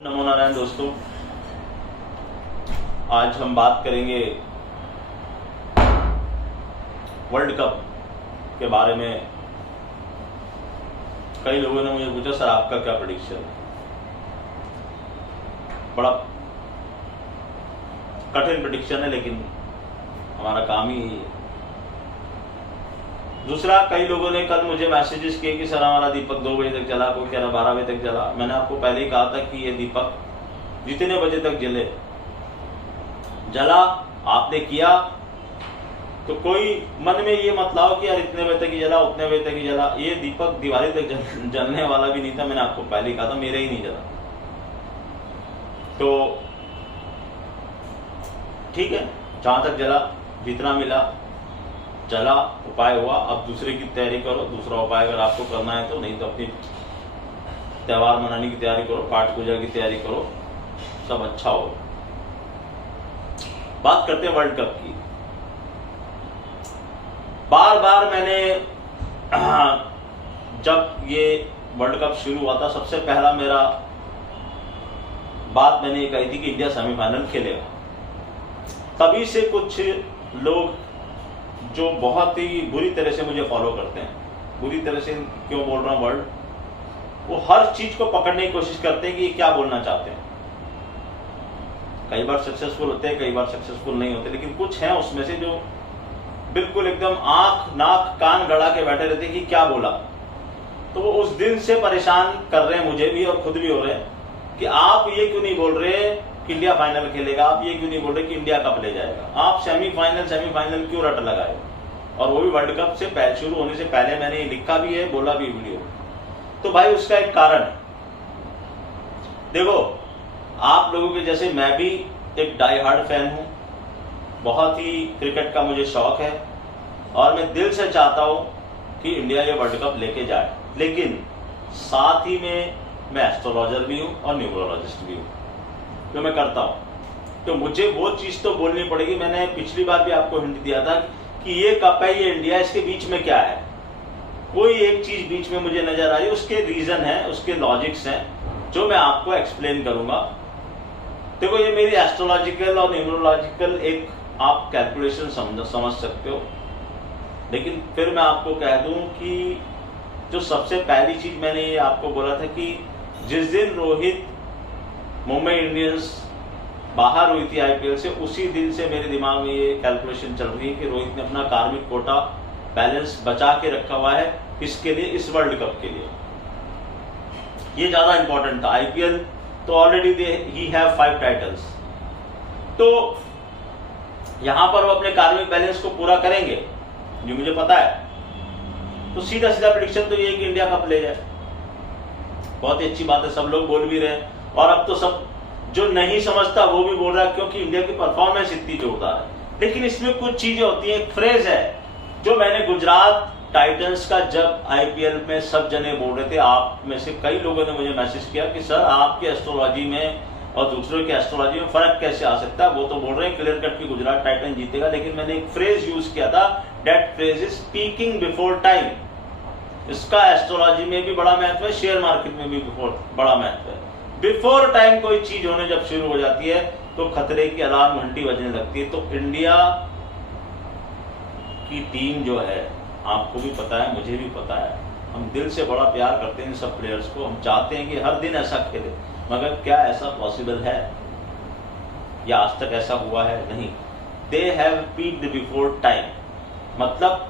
नमो नारायण दोस्तों, आज हम बात करेंगे वर्ल्ड कप के बारे में। कई लोगों ने मुझे पूछा, सर आपका क्या प्रेडिक्शन है। बड़ा कठिन प्रेडिक्शन है, लेकिन हमारा काम ही है। दूसरा, कई लोगों ने कल मुझे मैसेजेस किए कि सर हमारा दीपक 2 बजे तक चला, कोई कह रहा 12 बजे तक चला। मैंने आपको पहले ही कहा था कि ये दीपक जितने बजे तक जला आपने किया, तो कोई मन में ये मत लाओ कि यार इतने बजे तक ही जला, उतने बजे तक ही जला। ये दीपक दिवाली तक जलने वाला भी नहीं था। मैंने आपको पहले ही कहा था, मेरे ही नहीं जला। तो ठीक है, जहां तक जला, जितना मिला जला, उपाय हुआ। अब दूसरे की तैयारी करो, दूसरा उपाय अगर आपको करना है तो, नहीं तो अपनी त्योहार मनाने की तैयारी करो, पाठ पूजा की तैयारी करो, सब अच्छा हो। बात करते हैं वर्ल्ड कप की। बार बार मैंने जब ये वर्ल्ड कप शुरू हुआ था, सबसे पहला मेरा बात मैंने ये कही थी कि इंडिया सेमीफाइनल खेलेगा। तभी से कुछ लोग जो बहुत ही बुरी तरह से मुझे फॉलो करते हैं, बुरी तरह से क्यों बोल रहा हूं वर्ड, वो हर चीज को पकड़ने की कोशिश करते हैं कि ये क्या बोलना चाहते हैं। कई बार सक्सेसफुल होते हैं, कई बार सक्सेसफुल नहीं होते, लेकिन कुछ हैं उसमें से जो बिल्कुल एकदम आंख नाक कान गड़ा के बैठे रहते हैं कि क्या बोला। तो वो उस दिन से परेशान कर रहे हैं मुझे भी, और खुद भी हो रहे हैं कि आप ये क्यों नहीं बोल रहे कि इंडिया फाइनल खेलेगा, आप ये क्यों नहीं बोल रहे कि इंडिया कप ले जाएगा, आप सेमीफाइनल क्यों रट लगाए। और वो भी वर्ल्ड कप से शुरू होने से पहले मैंने लिखा भी है, बोला भी वीडियो। तो भाई उसका एक कारण है। देखो, आप लोगों के जैसे मैं भी एक डाई हार्ड फैन हूं, बहुत ही क्रिकेट का मुझे शौक है, और मैं दिल से चाहता हूं कि इंडिया ये वर्ल्ड कप लेके जाए। लेकिन साथ ही में मैं एस्ट्रोलॉजर भी हूं और न्यूमरोलॉजिस्ट भी हूं, जो मैं करता हूं। तो मुझे वो चीज तो बोलनी पड़ेगी। मैंने पिछली बार भी आपको हिंट दिया था कि ये कप है, ये इंडिया, इसके बीच में क्या है। कोई एक चीज बीच में मुझे नजर आई, उसके रीजन है, उसके लॉजिक्स हैं, जो मैं आपको एक्सप्लेन करूंगा। देखो, ये मेरी एस्ट्रोलॉजिकल और न्यूमरोलॉजिकल एक आप कैलकुलेशन समझ सकते हो। लेकिन फिर मैं आपको कह दूं कि जो सबसे पहली चीज मैंने ये आपको बोला था कि जिस दिन रोहित मुंबई इंडियंस बाहर हुई थी आईपीएल से, उसी दिन से मेरे दिमाग में ये कैलकुलेशन चल रही है कि रोहित ने अपना कार्मिक कोटा बैलेंस बचा के रखा हुआ है इसके लिए, इस वर्ल्ड कप के लिए। ये ज्यादा इंपॉर्टेंट था। आईपीएल तो ऑलरेडी ही हैव 5 टाइटल्स, तो यहां पर वो अपने कार्मिक बैलेंस को पूरा करेंगे, जो मुझे पता है। तो सीधा सीधा प्रेडिक्शन तो ये है कि इंडिया कप ले जाए। बहुत ही अच्छी बात है, सब लोग बोल भी रहे हैं, और अब तो सब जो नहीं समझता वो भी बोल रहा है, क्योंकि इंडिया की परफॉर्मेंस इतनी जोरदार है। लेकिन इसमें कुछ चीजें होती हैं। एक फ्रेज है जो मैंने गुजरात टाइटंस का जब आईपीएल में सब जने बोल रहे थे, आप में से कई लोगों ने मुझे मैसेज किया कि सर आपकी एस्ट्रोलॉजी में और दूसरों की एस्ट्रोलॉजी में फर्क कैसे आ सकता है। वो तो बोल रहे हैं क्लियर कट की गुजरात टाइटन जीतेगा, लेकिन मैंने एक फ्रेज यूज किया था, that phrase is speaking before time. इसका एस्ट्रोलॉजी में भी बड़ा महत्व है, शेयर मार्केट में भी बड़ा महत्व है। बिफोर टाइम कोई चीज होने जब शुरू हो जाती है तो खतरे की अलार्म घंटी बजने लगती है। तो इंडिया की टीम जो है, आपको भी पता है, मुझे भी पता है, हम दिल से बड़ा प्यार करते हैं इन सब प्लेयर्स को। हम चाहते हैं कि हर दिन ऐसा खेले, मगर क्या ऐसा पॉसिबल है या आज तक ऐसा हुआ है? नहीं। They have peaked before time, मतलब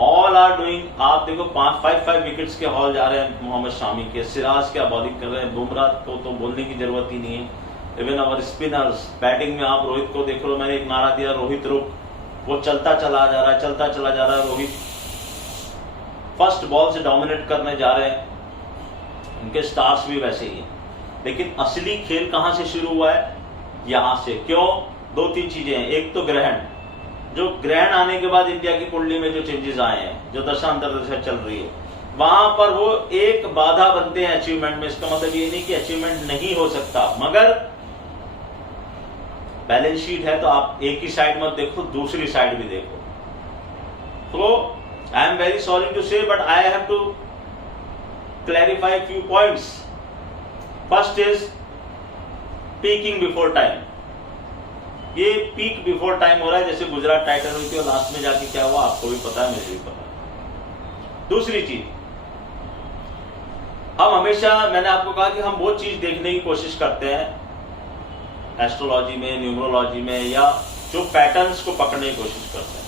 ऑल आर डूइंग। आप देखो, 5 विकेट्स के हॉल जा रहे हैं मोहम्मद शामी के, सिराज क्या बॉलिंग कर रहे हैं, बुमराह को तो बोलने की जरूरत ही नहीं है। इवन अवर स्पिनर्स, बैटिंग में आप रोहित को देख लो, मैंने एक नारा दिया, रोहित रुक, वो चलता चला जा रहा है, चलता चला जा रहा है। रोहित फर्स्ट बॉल से डोमिनेट करने जा रहे हैं, उनके स्टार्स भी वैसे ही हैं। लेकिन असली खेल कहां से शुरू हुआ है? यहां से। क्यों? 2-3 चीजें हैं। एक तो ग्रहण, जो ग्रहण आने के बाद इंडिया की कुंडली में जो चेंजेस आए हैं, जो दशा अंतर्दशा चल रही है, वहां पर वो एक बाधा बनते हैं अचीवमेंट में। इसका मतलब ये नहीं कि अचीवमेंट नहीं हो सकता, मगर बैलेंस शीट है तो आप एक ही साइड मत देखो, दूसरी साइड भी देखो। तो I am very sorry to say, but I have to clarify few points. First is peaking before time. ये पीक बिफोर टाइम हो रहा है, जैसे गुजरात टाइटन हुई थी और लास्ट में जाके क्या हुआ आपको भी पता है, मुझे भी पता है। दूसरी चीज, हम हमेशा, मैंने आपको कहा कि हम वो चीज देखने की कोशिश करते हैं एस्ट्रोलॉजी में, न्यूमरोलॉजी में, या जो पैटर्न्स को पकड़ने की कोशिश करते हैं।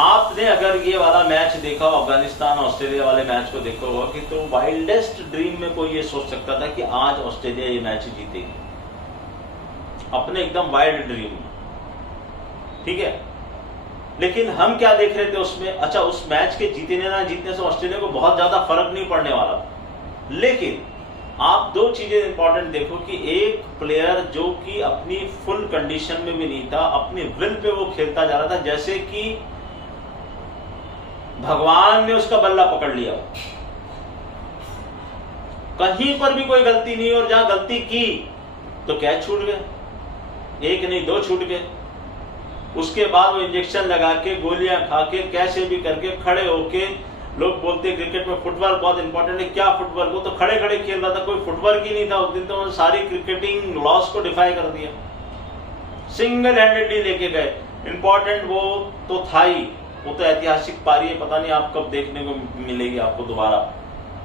आपने अगर ये वाला मैच देखा, अफगानिस्तान ऑस्ट्रेलिया वाले मैच को देखा होगा कि तो वाइल्डेस्ट ड्रीम में कोई ये सोच सकता था कि आज ऑस्ट्रेलिया ये मैच जीतेगी, अपने एकदम वाइल्ड ड्रीम में, ठीक है। लेकिन हम क्या देख रहे थे उसमें, अच्छा उस मैच के जीतने ना जीतने से ऑस्ट्रेलिया को बहुत ज्यादा फर्क नहीं पड़ने वाला था। लेकिन आप दो चीजें इंपॉर्टेंट देखो कि एक प्लेयर जो कि अपनी फुल कंडीशन में भी नहीं था, अपनी विल पे वो खेलता जा रहा था, जैसे कि भगवान ने उसका बल्ला पकड़ लिया, कहीं पर भी कोई गलती नहीं, और जहां गलती की तो कैच छूट गए, एक नहीं दो छूट गए। उसके बाद वो इंजेक्शन लगा के, गोलियां खा के, कैसे भी करके खड़े होके, लोग बोलते हैं क्रिकेट में फुटवर्क बहुत इंपॉर्टेंट है, क्या फुटवर्क, वो तो खड़े खड़े खेल रहा था, कोई फुटवर्क ही नहीं था उस दिन, तो उन्होंने सारी क्रिकेटिंग लॉस को डिफाई कर दिया, सिंगल हैंडेडली लेके गए। इंपॉर्टेंट वो तो था ही, वो तो ऐतिहासिक पारी है, पता नहीं आप कब देखने को मिलेगी आपको दोबारा,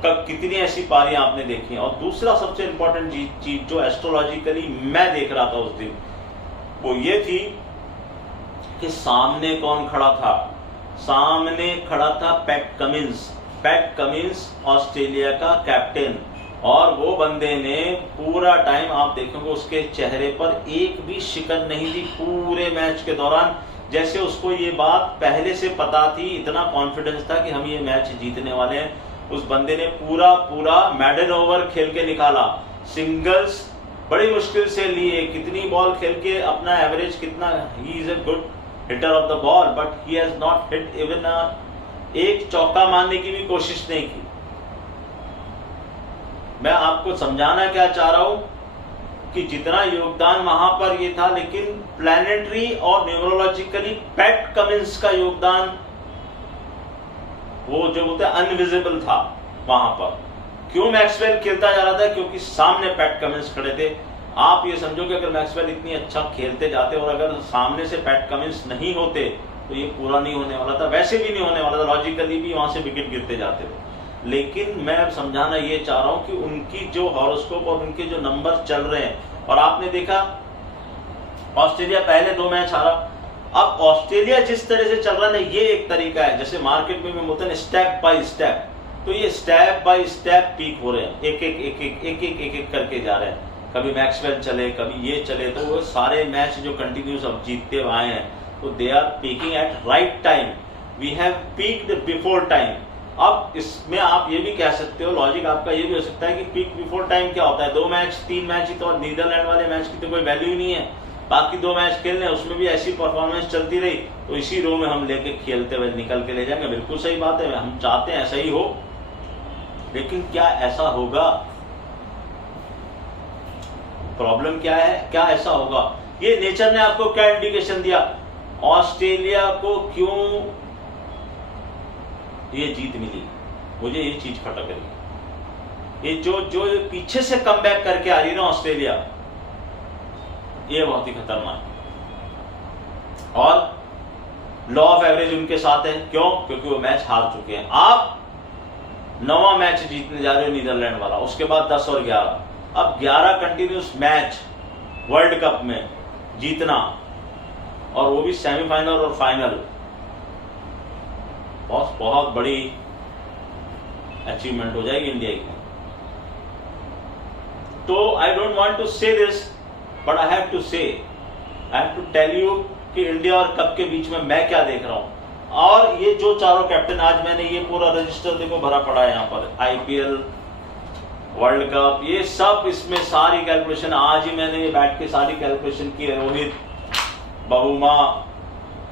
कब कितनी ऐसी पारी आपने देखी। और दूसरा सबसे इंपॉर्टेंट चीज जो एस्ट्रोलॉजिकली मैं देख रहा था उस दिन, वो ये थी कि सामने कौन खड़ा था। सामने खड़ा था PAT Cummins. PAT Cummins Australia का कैप्टन, और वो बंदे ने पूरा टाइम, आप देखोगे उसके चेहरे पर एक भी शिकन नहीं थी पूरे मैच के दौरान, जैसे उसको ये बात पहले से पता थी, इतना कॉन्फिडेंस था कि हम ये मैच जीतने वाले हैं। उस बंदे ने पूरा मैडन ओवर खेल के निकाला, सिंगल्स बड़ी मुश्किल से लिए, कितनी बॉल खेल के अपना एवरेज कितना, he is a good hitter of the ball, but he has not hit even एक चौका मारने की भी कोशिश नहीं की। मैं आपको समझाना क्या चाह रहा हूं कि जितना योगदान वहां पर ये था, लेकिन प्लैनेटरी और न्यूमरोलॉजिकली पैट कमिंस का योगदान वो जो बोलते हैं अनविजिबल था वहां पर। क्यों मैक्सवेल खेलता जा रहा था? क्योंकि सामने पैट कमिंस खड़े थे। आप ये समझो कि अगर मैक्सवेल इतनी अच्छा खेलते जाते और अगर सामने से पैट कमिंस नहीं होते तो ये पूरा नहीं होने वाला था, वैसे भी नहीं होने वाला था, लॉजिकली भी वहां से विकेट गिरते जाते थे। लेकिन मैं समझाना ये चाह रहा हूं कि उनकी जो हॉरोस्कोप और उनके जो नंबर चल रहे हैं, और आपने देखा ऑस्ट्रेलिया पहले 2 मैच हारा, अब ऑस्ट्रेलिया जिस तरह से चल रहा है ये एक तरीका है, जैसे मार्केट में बोलते हैं स्टेप बाय स्टेप, तो ये स्टेप बाय स्टेप पीक हो रहे हैं, एक करके जा रहे हैं। कभी मैक्सवेल चले, कभी ये चले, तो वो सारे मैच जो कंटिन्यूस अब जीतते आए हैं, तो they are peaking at right time. We have peaked before time. अब इसमें आप ये भी कह सकते हो, लॉजिक आपका ये भी हो सकता है कि पीक बिफोर टाइम क्या होता है, 2 मैच 3 मैच ही, तो नीदरलैंड वाले मैच की तो कोई वैल्यू ही नहीं है, बाकी 2 मैच खेलने, उसमें भी ऐसी परफॉर्मेंस चलती रही तो इसी रो में हम लेके खेलते हुए निकल के ले जाएंगे। बिल्कुल सही बात है, हम चाहते हैं ऐसा ही हो, लेकिन क्या ऐसा होगा? प्रॉब्लम क्या है, क्या ऐसा होगा? ये नेचर ने आपको क्या इंडिकेशन दिया? ऑस्ट्रेलिया को क्यों ये जीत मिली? मुझे ये चीज खटक रही है। ये जो पीछे से कमबैक करके आ रही है ना ऑस्ट्रेलिया, ये बहुत ही खतरनाक है। और लॉ ऑफ एवरेज उनके साथ है। क्यों? क्योंकि वो मैच हार चुके हैं। आप 9वां मैच जीतने जा रहे हो नीदरलैंड वाला, उसके बाद 10 और 11, अब 11 कंटिन्यूस मैच वर्ल्ड कप में जीतना, और वो भी सेमीफाइनल और फाइनल, बहुत बड़ी अचीवमेंट हो जाएगी इंडिया की। तो I don't want to say this, but I have to say, I have to tell you कि इंडिया और कप के बीच में मैं क्या देख रहा हूं। और ये जो चारों कैप्टन, आज मैंने ये पूरा रजिस्टर देखो भरा पड़ा है यहाँ पर, आईपीएल, वर्ल्ड कप, ये सब, इसमें सारी कैलकुलेशन आज ही मैंने ये बैठ के सारी कैलकुलेशन की है। Rohit, Bavuma,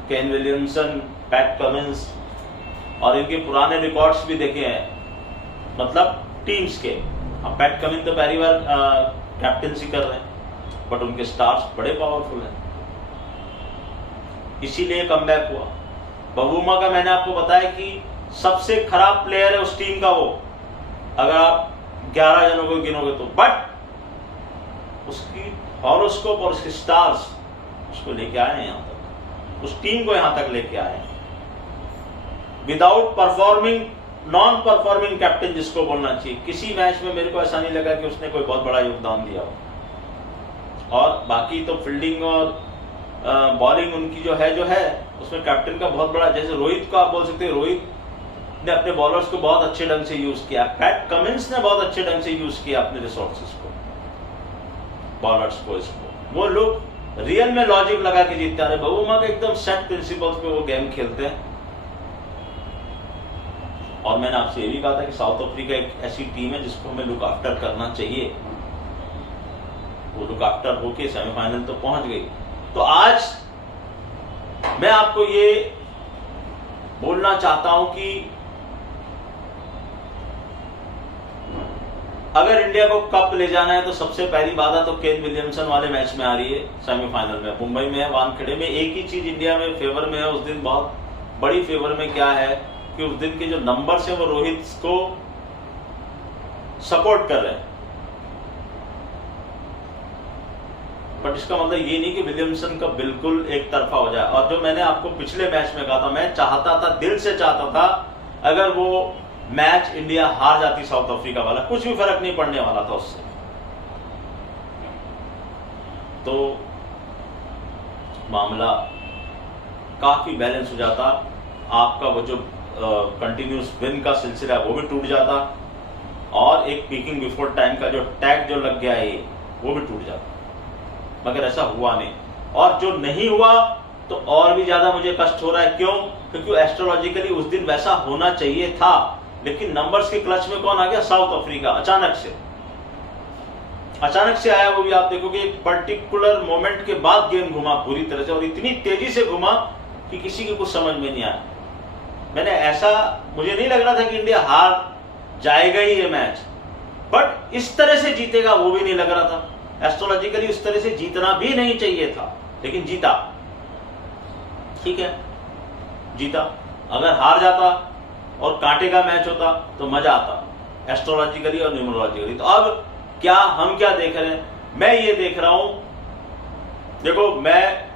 Kane Williamson, Pat Cummins, और इनके पुराने रिकॉर्ड्स भी देखे हैं, मतलब टीम्स के। अब पैट कमिंस तो पहली बार कैप्टनसी कर रहे हैं, बट उनके स्टार्स बड़े पावरफुल हैं, इसीलिए कमबैक हुआ। बहुमा का मैंने आपको बताया कि सबसे खराब प्लेयर है उस टीम का वो, अगर आप 11 जनों को गिनोगे तो, बट उसकी हॉरोस्कोप और उसके स्टार्स उसको लेके आए हैं यहाँ तक, उस टीम को यहाँ तक लेके आए हैं। Without performing, non performing captain जिसको बोलना चाहिए, किसी मैच में मेरे को ऐसा नहीं लगा कि उसने कोई बहुत बड़ा योगदान दिया हो। और बाकी तो फील्डिंग और बॉलिंग उनकी जो है उसमें कैप्टन का बहुत बड़ा, जैसे रोहित को आप बोल सकते हैं, रोहित ने अपने बॉलर्स को बहुत अच्छे ढंग से यूज किया, पैट कमिंस ने बहुत अच्छे ढंग से यूज किया अपने रिसोर्सेज को, बॉलर्स को, इसको। वो लोग रियल में लॉजिक लगा के जीतते रहे, बहुमा के एकदम सेट प्रिंसिपल्स पे वो गेम खेलते हैं। और मैंने आपसे ये भी कहा था कि साउथ अफ्रीका एक ऐसी टीम है जिसको हमें लुक आफ्टर करना चाहिए। वो लुक आफ्टर होके सेमीफाइनल तो पहुंच गई। तो आज मैं आपको ये बोलना चाहता हूं कि अगर इंडिया को कप ले जाना है तो सबसे पहली बात तो केन विलियमसन वाले मैच में आ रही है, सेमीफाइनल में मुंबई में है, वानखेड़े में। एक ही चीज इंडिया में फेवर में है उस दिन, बहुत बड़ी फेवर में क्या है कि उस दिन के जो नंबर्स है वो रोहित को सपोर्ट कर रहे हैं। बट इसका मतलब ये नहीं कि विलियमसन का बिल्कुल एक तरफा हो जाए। और जो मैंने आपको पिछले मैच में कहा था, मैं चाहता था, दिल से चाहता था, अगर वो मैच इंडिया हार जाती साउथ अफ्रीका वाला, कुछ भी फर्क नहीं पड़ने वाला था उससे। तो मामला काफी बैलेंस हो जाता, आपका वो जो कंटिन्यूस विन का सिलसिला है वो भी टूट जाता, और एक पीकिंग बिफोर टाइम का जो टैग जो लग गया है वो भी टूट जाता। मगर ऐसा हुआ नहीं, और जो नहीं हुआ तो और भी ज्यादा मुझे कष्ट हो रहा है। क्यों? क्योंकि एस्ट्रोलॉजिकली उस दिन वैसा होना चाहिए था, लेकिन नंबर्स के क्लच में कौन आ गया? South Africa. अचानक से आया, वो भी आप देखोगे एक पर्टिकुलर मोमेंट के बाद गेम घुमा पूरी तरह से, और इतनी तेजी से घुमा कि किसी को कुछ समझ में नहीं आया। मुझे नहीं लग रहा था कि इंडिया हार जाएगा ही ये मैच, बट इस तरह से जीतेगा वो भी नहीं लग रहा था। एस्ट्रोलॉजिकली उस तरह से जीतना भी नहीं चाहिए था, लेकिन जीता। ठीक है, जीता। अगर हार जाता और कांटे का मैच होता तो मजा आता, एस्ट्रोलॉजिकली और न्यूमरोलॉजिकली। तो अब हम क्या देख रहे हैं? मैं ये देख रहा हूं, देखो मैं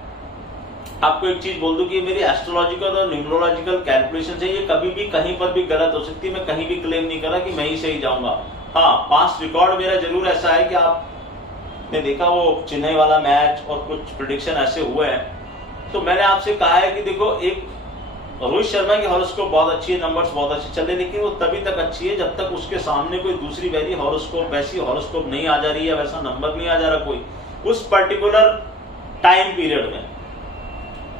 आपको एक चीज बोल दूं कि मेरी एस्ट्रोलॉजिकल और न्यूमरोलॉजिकल कैलकुलेशन है, ये कभी भी कहीं पर भी गलत हो सकती है। मैं कहीं भी क्लेम नहीं कर रहा कि मैं ही सही जाऊंगा। हाँ, पास्ट रिकॉर्ड मेरा जरूर ऐसा है कि आपने देखा वो चेन्नई वाला मैच और कुछ प्रेडिक्शन ऐसे हुए हैं। तो मैंने आपसे कहा है कि देखो, एक रोहित शर्मा की हॉरोस्कोप बहुत अच्छी है, नंबर्स बहुत अच्छे चले, लेकिन वो तभी तक अच्छी है जब तक उसके सामने कोई दूसरी वैसी हॉरोस्कोप नहीं आ जा रही है, वैसा नंबर नहीं आ जा रहा कोई उस पर्टिकुलर टाइम पीरियड में।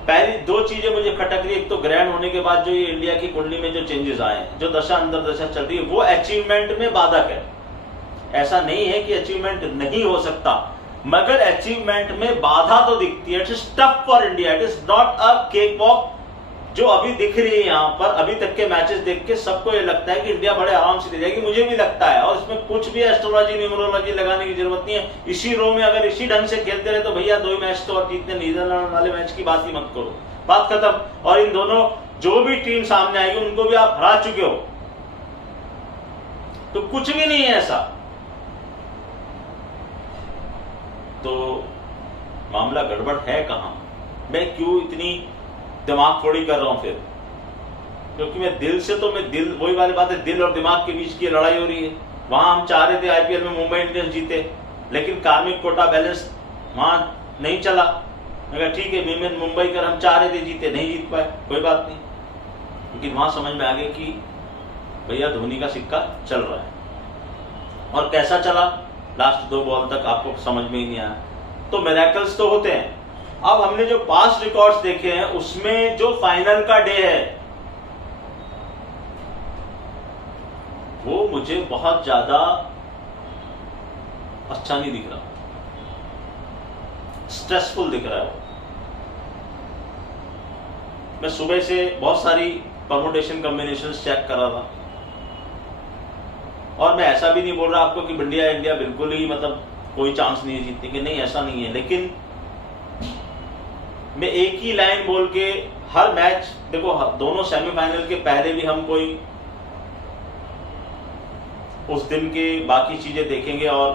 पहली दो चीजें मुझे खटक रही है, एक तो ग्रैंड होने के बाद जो ये इंडिया की कुंडली में जो चेंजेस आए हैं, जो दशा अंदर दशा चल रही है, वो अचीवमेंट में बाधक है। ऐसा नहीं है कि अचीवमेंट नहीं हो सकता, मगर अचीवमेंट में बाधा तो दिखती है। It is tough for India, it is not a cake walk जो अभी दिख रही है यहाँ पर। अभी तक के मैचेस देख के सबको ये लगता है कि इंडिया बड़े आराम से ले जाएगी, मुझे भी लगता है। और इसमें कुछ भी एस्ट्रोलॉजी न्यूमरोलॉजी लगाने की जरूरत नहीं है। इसी रो में अगर इसी ढंग से खेलते रहे तो भैया 2 मैच तो और जीतने, नीदरलैंड वाले मैच की बात ही मत करो, बात खत्म। और इन दोनों जो भी टीम सामने आएगी उनको भी आप हरा चुके हो, तो कुछ भी नहीं है ऐसा। तो मामला गड़बड़ है कहां? मैं क्यों इतनी दिमाग फोड़ी कर रहा हूं फिर? क्योंकि वही वाली बात है, दिल और दिमाग के बीच की लड़ाई हो रही है। वहां हम चाह रहे थे आईपीएल में मुंबई इंडियंस जीते, लेकिन कार्मिक कोटा बैलेंस वहां नहीं चला। मगर ठीक है, विमेन मुंबई कर हम चाह रहे थे जीते, नहीं जीत पाए, कोई बात नहीं। लेकिन वहां समझ में आ गया कि भैया धोनी का सिक्का चल रहा है। और कैसा चला लास्ट 2 बॉल तक आपको समझ में ही नहीं आया। तो मिरेकल्स तो होते हैं। अब हमने जो पास्ट रिकॉर्ड्स देखे हैं उसमें जो फाइनल का डे है वो मुझे बहुत ज्यादा अच्छा नहीं दिख रहा, स्ट्रेसफुल दिख रहा है वो। मैं सुबह से बहुत सारी परमुटेशन कॉम्बिनेशंस चेक कर रहा था, और मैं ऐसा भी नहीं बोल रहा आपको कि इंडिया बिल्कुल ही मतलब कोई चांस नहीं है जीतने की, नहीं ऐसा नहीं है। लेकिन मैं एक ही लाइन बोल के हर मैच, देखो दोनों सेमीफाइनल के पहले भी हम कोई उस दिन के बाकी चीजें देखेंगे और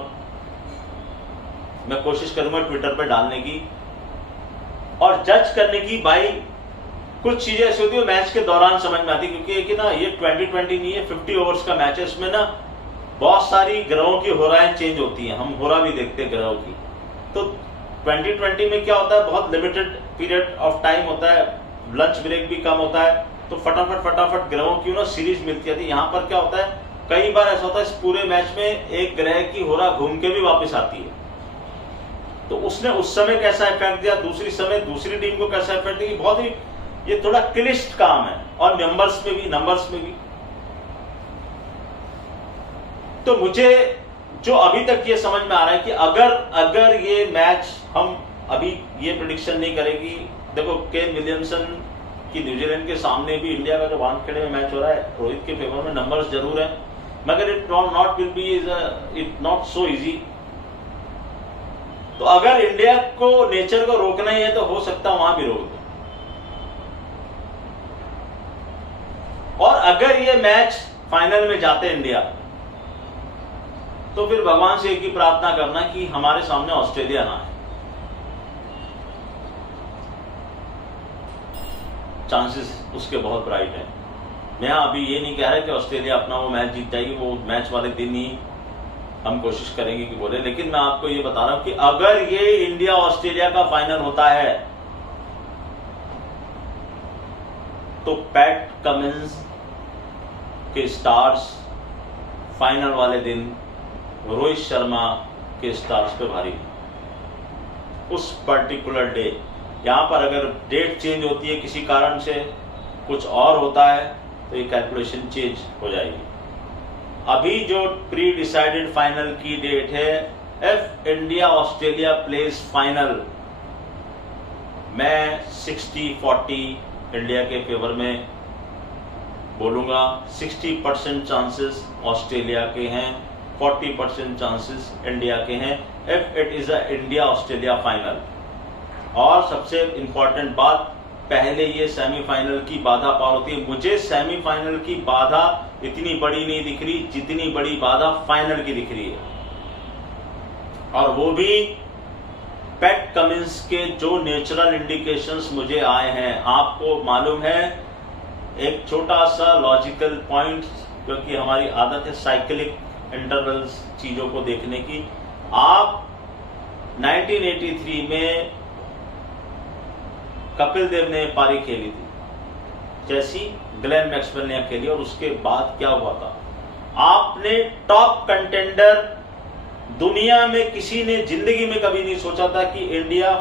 मैं कोशिश करूंगा ट्विटर पे डालने की और जज करने की। भाई कुछ चीजें ऐसी होती है मैच के दौरान समझ में आती, क्योंकि कि ना ये 2020 नहीं है, 50 ओवर्स का मैच है। इसमें ना बहुत सारी ग्रहों की होराएं चेंज होती हैं, हम होरा भी देखते हैं ग्रहों की। तो 2020 में क्या होता है, बहुत लिमिटेड पीरियड ऑफ टाइम होता है, लंच ब्रेक भी कम होता है, तो फटाफट ग्रहों की ना सीरीज मिलती है। यहाँ पर क्या होता है, कई बार ऐसा होता है इस पूरे मैच में एक ग्रह की होरा घूम के भी वापस आती है, तो उसने उस समय कैसा इफेक्ट दिया, दूसरी समय दूसरी टीम को कैसा इफेक्ट दिया, बहुत ही ये थोड़ा क्लिष्ट काम है, और नंबर्स में भी। तो मुझे जो अभी तक ये समझ में आ रहा है कि अगर ये मैच हम अभी ये प्रेडिक्शन नहीं करेगी। देखो केन विलियमसन की न्यूजीलैंड के सामने भी इंडिया का जो वानखेड़े में मैच हो रहा है, रोहित के फेवर में नंबर्स जरूर है, मगर इट नॉट सो इजी। तो अगर इंडिया को नेचर को रोकना ही है तो हो सकता है वहां भी रोक दो। और अगर ये मैच फाइनल में जाते इंडिया, तो फिर भगवान से एक ही प्रार्थना करना कि हमारे सामने ऑस्ट्रेलिया ना आए। चांसेस उसके बहुत ब्राइट है। मैं अभी ये नहीं कह रहा कि ऑस्ट्रेलिया अपना वो मैच जीत जाएगी, वो मैच वाले दिन ही हम कोशिश करेंगे कि बोले, लेकिन मैं आपको ये बता रहा हूं कि अगर ये इंडिया ऑस्ट्रेलिया का फाइनल होता है तो पैट कमिंस के स्टार्स फाइनल वाले दिन रोहित शर्मा के स्टार्स पे भारी। उस पर्टिकुलर डे, यहां पर अगर डेट चेंज होती है किसी कारण से, कुछ और होता है, तो ये कैलकुलेशन चेंज हो जाएगी। अभी जो प्री डिसाइडेड फाइनल की डेट है, if India Australia place final, मैं 60-40 इंडिया के फेवर में बोलूंगा। 60% चांसेस ऑस्ट्रेलिया के हैं, 40% चांसेस इंडिया के हैं if it is a India Australia final. और सबसे इंपॉर्टेंट बात, पहले ये सेमीफाइनल की बाधा पार होती है। मुझे सेमीफाइनल की बाधा इतनी बड़ी नहीं दिख रही जितनी बड़ी बाधा फाइनल की दिख रही है, और वो भी पैट कमिंस के जो नेचुरल इंडिकेशंस मुझे आए हैं। आपको मालूम है, एक छोटा सा लॉजिकल पॉइंट, क्योंकि हमारी आदत है साइक्लिक इंटरवल्स चीजों को देखने की। आप 1983 में कपिल देव ने पारी खेली थी, जैसी ग्लेन मैक्सवेल ने खेली, और उसके बाद क्या हुआ था, आपने टॉप कंटेंडर दुनिया में किसी ने जिंदगी में कभी नहीं सोचा था कि इंडिया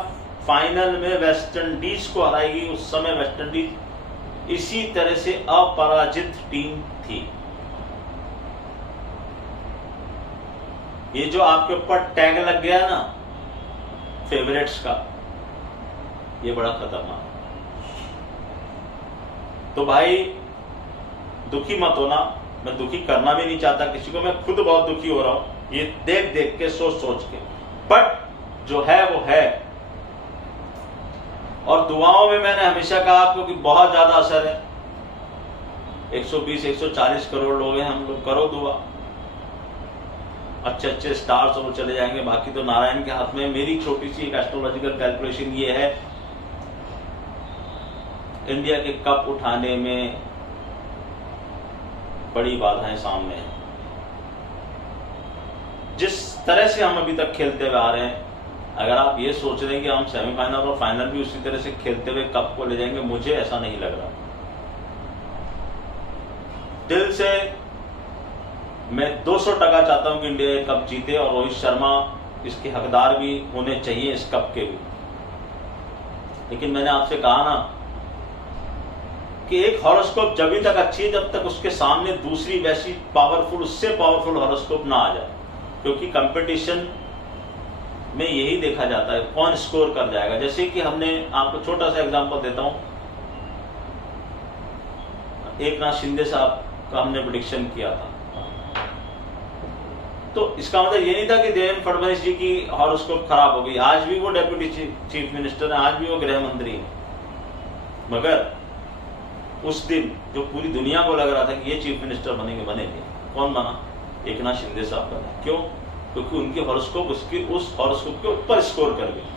फाइनल में वेस्ट इंडीज को हराएगी। उस समय वेस्ट इंडीज इसी तरह से अपराजित टीम थी। ये जो आपके ऊपर टैग लग गया ना फेवरेट्स का, ये बड़ा खतरनाक। तो भाई दुखी मत होना, मैं दुखी करना भी नहीं चाहता किसी को, मैं खुद बहुत दुखी हो रहा हूं ये देख देख के, सोच सोच के, बट जो है वो है। और दुआओं में मैंने हमेशा कहा आपको कि बहुत ज्यादा असर है। 120-140 करोड़ लोग हैं हम लोग, करो दुआ, अच्छे अच्छे स्टार्स और वो चले जाएंगे, बाकी तो नारायण के हाथ में। मेरी छोटी सी एक एस्ट्रोलॉजिकल कैलकुलेशन ये है, इंडिया के कप उठाने में बड़ी बाधाएं सामने हैं। जिस तरह से हम अभी तक खेलते हुए आ रहे हैं, अगर आप ये सोच रहे हैं कि हम सेमीफाइनल और फाइनल भी उसी तरह से खेलते हुए कप को ले जाएंगे, मुझे ऐसा नहीं लग रहा। दिल से मैं 200% चाहता हूं कि इंडिया ये कप जीते, और रोहित शर्मा इसके हकदार भी होने चाहिए इस कप के भी। लेकिन मैंने आपसे कहा ना कि एक हॉरोस्कोप जब तक अच्छी है जब तक उसके सामने दूसरी वैसी पावरफुल, उससे पावरफुल हॉरोस्कोप ना आ जाए, क्योंकि कंपटीशन में यही देखा जाता है कौन स्कोर कर जाएगा। जैसे कि हमने आपको छोटा सा एग्जांपल देता हूं, एकनाथ शिंदे साहब का हमने प्रेडिक्शन किया था, तो इसका मतलब ये नहीं था कि देवेंद्र फडणवीस जी की हॉरोस्कोप खराब हो गई। आज भी वो डेप्यूटी चीफ मिनिस्टर है, आज भी वो गृह मंत्री है, मगर उस दिन जो पूरी दुनिया को लग रहा था कि ये चीफ मिनिस्टर बनेंगे, कौन बना? एकनाथ शिंदे साहब बने। क्यों? क्योंकि उनकी हॉरोस्कोप उस हॉरोस्कोप के ऊपर स्कोर कर गई।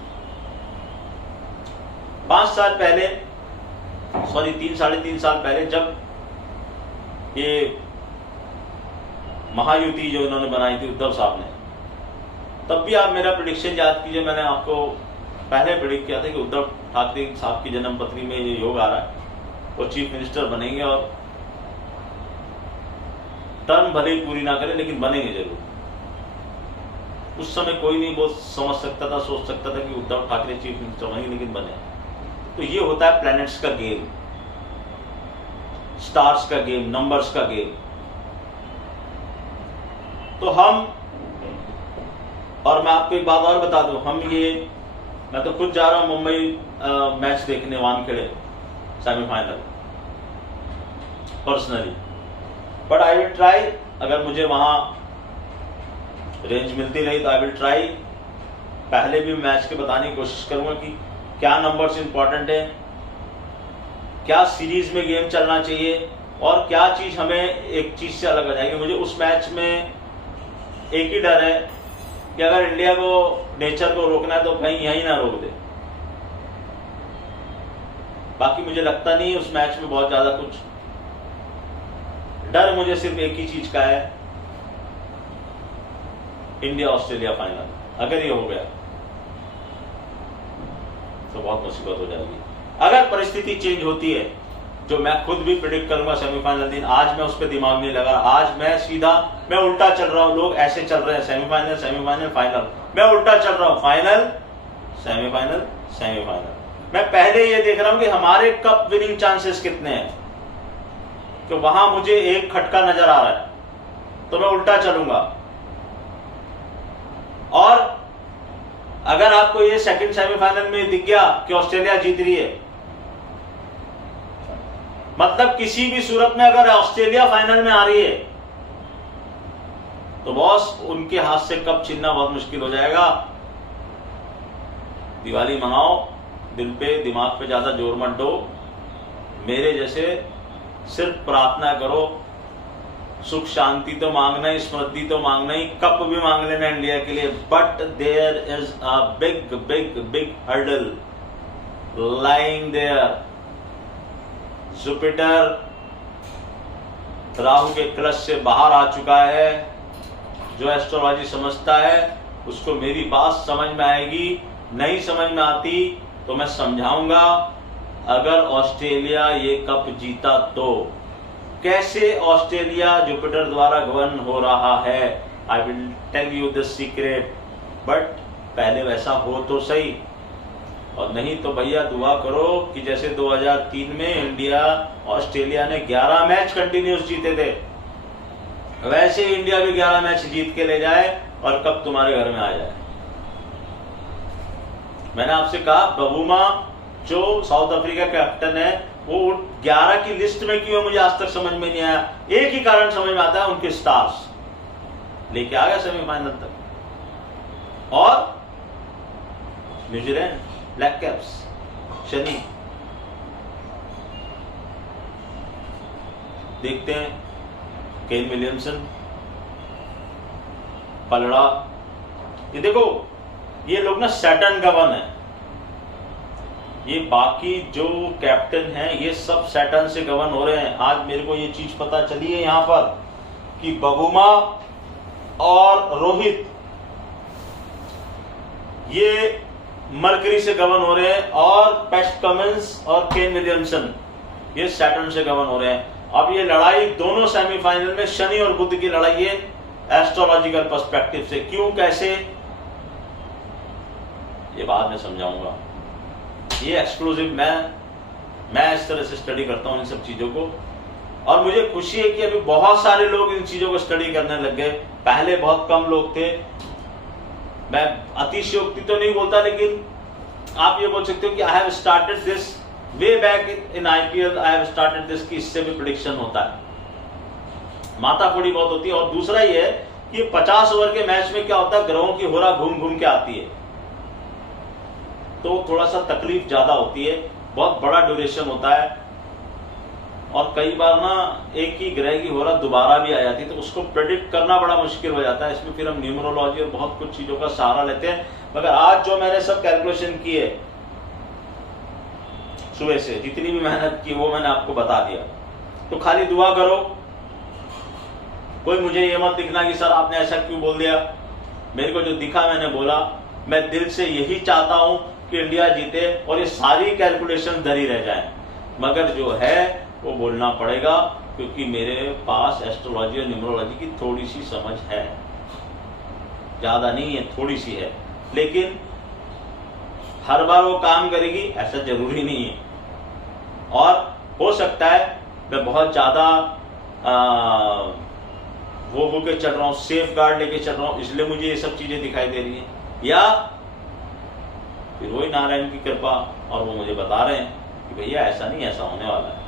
5 साल पहले, सॉरी 3-3.5 साल पहले, जब ये महायुति जो इन्होंने बनाई थी उद्धव साहब ने, तब भी आप मेरा प्रेडिक्शन याद कीजिए। मैंने आपको पहले प्रेडिक्ट किया था कि उद्धव ठाकरे साहब की जन्म पत्री में ये योग आ रहा है, वो चीफ मिनिस्टर बनेंगे और टर्म भले ही पूरी ना करें लेकिन बनेंगे जरूर। उस समय कोई नहीं वो समझ सकता था, सोच सकता था कि उद्धव ठाकरे चीफ मिनिस्टर बनेंगे, लेकिन बने। तो ये होता है प्लैनेट्स का गेम, स्टार्स का गेम, नंबर्स का गेम। तो हम, और मैं आपको एक बात और बता दूं, मैं तो खुद जा रहा हूं मुंबई मैच देखने, Wankhede semifinal personally, but I will try, अगर मुझे वहां रेंज मिलती रही तो आई विल ट्राई पहले भी मैच के बताने की कोशिश करूंगा कि क्या नंबर्स इंपॉर्टेंट है, क्या सीरीज में गेम चलना चाहिए, और क्या चीज हमें एक चीज से अलग हो जाएगी। मुझे उस मैच में एक ही डर है कि अगर इंडिया को नेचर को रोकना है तो कहीं यहीं ना रोक दे। बाकी मुझे लगता नहीं उस मैच में बहुत ज्यादा कुछ डर, मुझे सिर्फ एक ही चीज का है, इंडिया ऑस्ट्रेलिया फाइनल। अगर ये हो गया तो बहुत मुसीबत हो जाएगी। अगर परिस्थिति चेंज होती है, जो मैं खुद भी प्रेडिक्ट करूंगा सेमीफाइनल दिन, आज मैं उस पर दिमाग नहीं लगा, आज मैं उल्टा चल रहा हूं। लोग ऐसे चल रहे हैं, सेमीफाइनल सेमीफाइनल फाइनल, मैं उल्टा चल रहा हूं, फाइनल सेमीफाइनल सेमीफाइनल। मैं पहले ये देख रहा हूं कि हमारे कप विनिंग चांसेस कितने हैं, तो वहां मुझे एक खटका नजर आ रहा है, तो मैं उल्टा चलूंगा। और अगर आपको ये सेकंड सेमीफाइनल में दिख गया कि ऑस्ट्रेलिया जीत रही है, मतलब किसी भी सूरत में अगर ऑस्ट्रेलिया फाइनल में आ रही है, तो बॉस उनके हाथ से कप छीनना बहुत मुश्किल हो जाएगा। दिवाली मनाओ, दिल पे दिमाग पे ज्यादा जोर मत दो, मेरे जैसे सिर्फ प्रार्थना करो, सुख शांति तो मांगना ही, स्मृति तो मांगना ही, कप भी मांग लेना इंडिया के लिए। But there is a big big big hurdle lying there. Jupiter Rahu के क्लच से बाहर आ चुका है। जो एस्ट्रोलॉजी समझता है उसको मेरी बात समझ में आएगी, नहीं समझ में आती तो मैं समझाऊंगा। अगर ऑस्ट्रेलिया ये कप जीता तो कैसे ऑस्ट्रेलिया जुपिटर द्वारा गवर्न हो रहा है, I will tell you this secret. But पहले वैसा हो तो सही, और नहीं तो भैया दुआ करो कि जैसे 2003 में इंडिया ऑस्ट्रेलिया ने 11 मैच कंटिन्यूस जीते थे, वैसे इंडिया भी 11 मैच जीत के ले जाए और कप तुम्हारे घर में आ जाए। मैंने आपसे कहा बबूमा जो साउथ अफ्रीका कैप्टन है, वो 11 की लिस्ट में क्यों है मुझे आज तक समझ में नहीं आया। एक ही कारण समझ में आता है, उनके स्टार्स लेके आ गया सेमीफाइनल तक। और न्यूजीलैंड ब्लैक कैप्स, शनि, देखते हैं केन विलियमसन, पलड़ा, ये देखो ये लोग ना सैटर्न गवर्न है। ये बाकी जो कैप्टन हैं ये सब सैटर्न से गवर्न हो रहे हैं। आज मेरे को ये चीज पता चली है यहां पर कि बबूमा और रोहित ये मरकरी से गवर्न हो रहे हैं, और पैट कमिंस और केन विलियमसन ये सैटर्न से गवर्न हो रहे हैं। अब ये लड़ाई दोनों सेमीफाइनल में शनि और बुध की लड़ाई है एस्ट्रोलॉजिकल पर्सपेक्टिव से। क्यों, कैसे, ये बाद में समझाऊंगा। ये एक्सक्लूसिव मैं इस तरह से स्टडी करता हूं इन सब चीजों को, और मुझे खुशी है कि अभी बहुत सारे लोग इन चीजों को स्टडी करने लग गए। पहले बहुत कम लोग थे। मैं अतिशयोक्ति तो नहीं बोलता, लेकिन आप ये बोल सकते हो कि I have started this way back in IPL. I have started this कि इससे भी प्रेडिक्शन होता है, माथाफोड़ी बहुत होती है। और दूसरा ये है कि 50 ओवर के मैच में क्या होता है, ग्रहों की होरा घूम घूम के आती है, तो थोड़ा सा तकलीफ ज्यादा होती है, बहुत बड़ा ड्यूरेशन होता है। और कई बार ना एक ही ग्रह की होरा दोबारा भी आ जाती है, तो उसको प्रेडिक्ट करना बड़ा मुश्किल हो जाता है। इसमें फिर हम न्यूमरोलॉजी और बहुत कुछ चीजों का सहारा लेते हैं। मगर आज जो मैंने सब कैलकुलेशन की है सुबह से, जितनी भी मेहनत की वो मैंने आपको बता दिया। तो खाली दुआ करो, कोई मुझे ये मत दिखना कि सर आपने ऐसा क्यों बोल दिया। मेरे को जो दिखा मैंने बोला। मैं दिल से यही चाहता हूं कि इंडिया जीते और ये सारी कैलकुलेशन धरी रह जाए, मगर जो है वो बोलना पड़ेगा, क्योंकि मेरे पास एस्ट्रोलॉजी और न्यूमरोलॉजी की थोड़ी सी समझ है, ज्यादा नहीं है, थोड़ी सी है। लेकिन हर बार वो काम करेगी ऐसा जरूरी नहीं है, और हो सकता है मैं बहुत ज्यादा वो होके चल रहा हूं, सेफ गार्ड लेके चल रहा हूं, इसलिए मुझे ये सब चीजें दिखाई दे रही हैं, या फिर वही नारायण की कृपा और वो मुझे बता रहे हैं कि भैया ऐसा नहीं, ऐसा होने वाला है।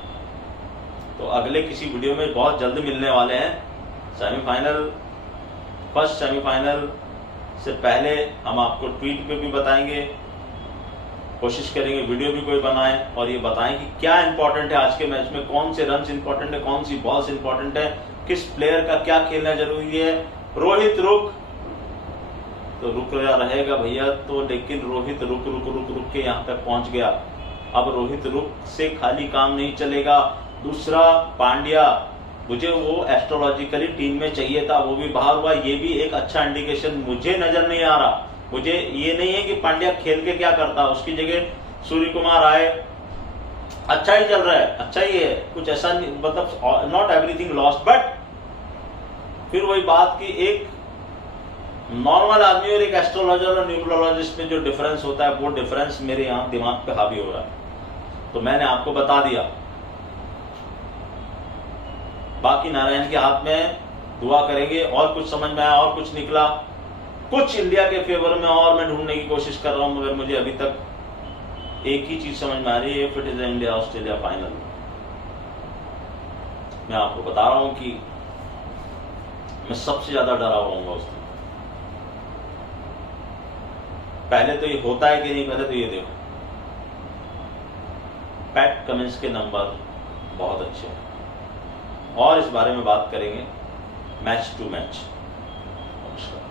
तो अगले किसी वीडियो में बहुत जल्द मिलने वाले हैं। सेमीफाइनल, फर्स्ट सेमीफाइनल से पहले हम आपको ट्वीट पे भी बताएंगे, कोशिश करेंगे वीडियो भी कोई बनाए और ये बताएं कि क्या इंपॉर्टेंट है आज के मैच में, कौन से रन्स इंपॉर्टेंट है, कौन सी बॉल्स इंपॉर्टेंट है, किस प्लेयर का क्या खेलना जरूरी है। रोहित रुक तो रुक रहेगा भैया, तो लेकिन रोहित रुक रुक रुक रुक के यहाँ तक पहुंच गया। अब रोहित रुक से खाली काम नहीं चलेगा। दूसरा पांड्या, मुझे वो एस्ट्रोलॉजिकली टीम में चाहिए था, वो भी बाहर हुआ, ये भी एक अच्छा इंडिकेशन मुझे नजर नहीं आ रहा। मुझे ये नहीं है कि पांड्या खेल के क्या करता, उसकी जगह सूर्य कुमार आए, अच्छा ही चल रहा है, अच्छा ही है, कुछ ऐसा नहीं, मतलब नॉट एवरीथिंग लॉस्ट। बट फिर वही बात की एक नॉर्मल आदमी और एक एस्ट्रोलॉजर और न्यूमरोलॉजिस्ट में जो डिफरेंस होता है, वो डिफरेंस मेरे यहां दिमाग पे हावी हो रहा है। तो मैंने आपको बता दिया, बाकी नारायण के हाथ में, दुआ करेंगे। और कुछ समझ में आया और कुछ निकला, कुछ इंडिया के फेवर में और मैं ढूंढने की कोशिश कर रहा हूं, मगर मुझे अभी तक एक ही चीज समझ में आ रही है, if it is India Australia final. मैं आपको बता रहा हूं कि मैं सबसे ज्यादा डरा हुआ हूं उस दिन। पहले तो ये होता है कि नहीं, पहले तो ये देखो, पैट कमिंस के नंबर बहुत अच्छे हैं, और इस बारे में बात करेंगे मैच टू मैच। नमस्कार।